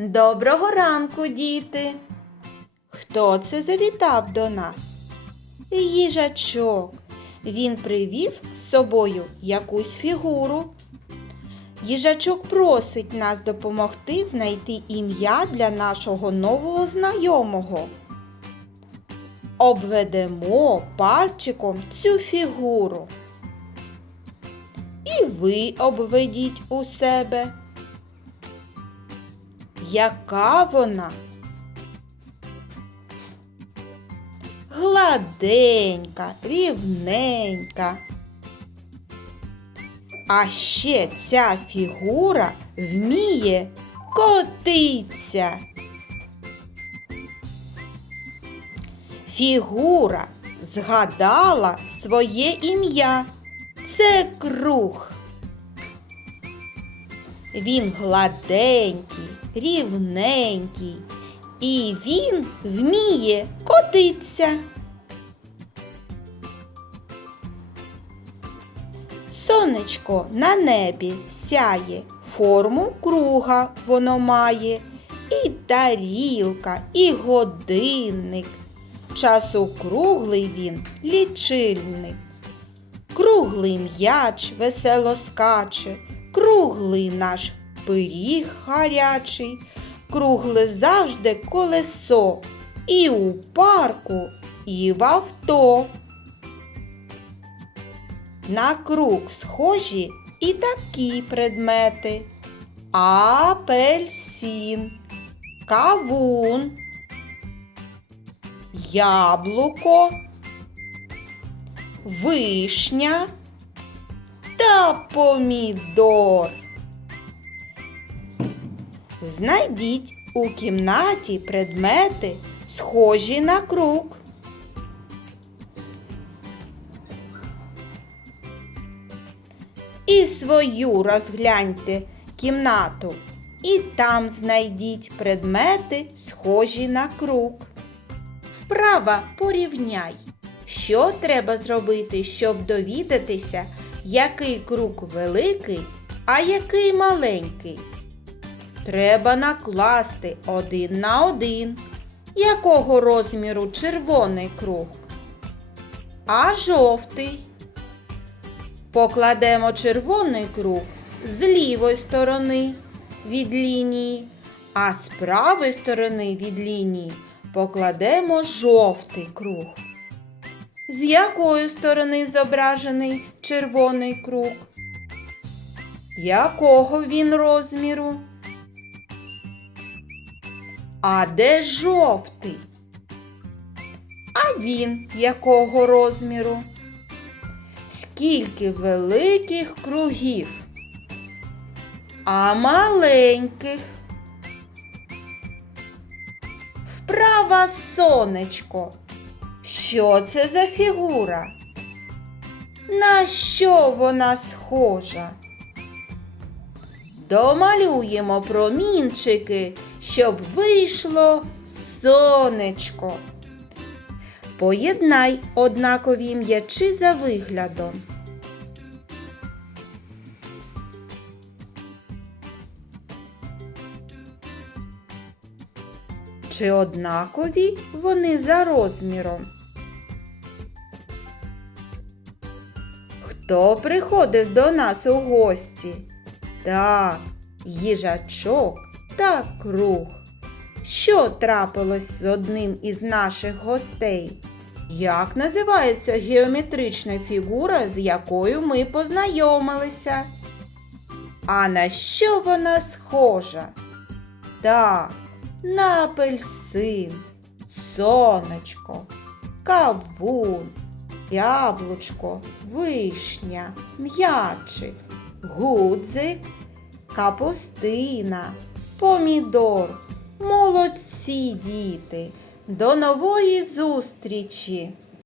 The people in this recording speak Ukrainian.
Доброго ранку, діти. Хто це завітав до нас? Їжачок. Він привів з собою якусь фігуру. Їжачок просить нас допомогти знайти ім'я для нашого нового знайомого. Обведемо пальчиком цю фігуру. І ви обведіть у себе. Яка вона? Гладенька, рівненька. А ще ця фігура вміє котиться. Фігура згадала своє ім'я. Це круг. Він гладенький, рівненький, і він вміє котитися. Сонечко на небі сяє, форму круга воно має, і тарілка, і годинник. Часу круглий він лічильник. Круглий м'яч весело скаче, круглий наш пиріг гарячий, кругле завжди колесо, і у парку, і в авто. На круг схожі і такі предмети. Апельсин, кавун, яблуко, вишня та помідор. Знайдіть у кімнаті предмети, схожі на круг. І свою розгляньте кімнату, і там знайдіть предмети, схожі на круг. Вправа порівняй. Що треба зробити, щоб довідатися, який круг великий, а який маленький? Треба накласти один на один. Якого розміру червоний круг? А жовтий? Покладемо червоний круг з лівої сторони від лінії, а з правої сторони від лінії покладемо жовтий круг. З якої сторони зображений червоний круг? Якого він розміру? А де жовтий? А він якого розміру? Скільки великих кругів, а маленьких. Вправа сонечко. Що це за фігура? На що вона схожа? Домалюємо промінчики, щоб вийшло сонечко. Поєднай однакові м'ячі за виглядом. Чи однакові вони за розміром? Хто приходив до нас у гості? Так, їжачок та круг. Що трапилось з одним із наших гостей? Як називається геометрична фігура, з якою ми познайомилися? А на що вона схожа? Так, на апельсин, сонечко, кавун, яблучко, вишня, м'ячик, гудзик, капустина, помідор. Молодці, діти! До нової зустрічі!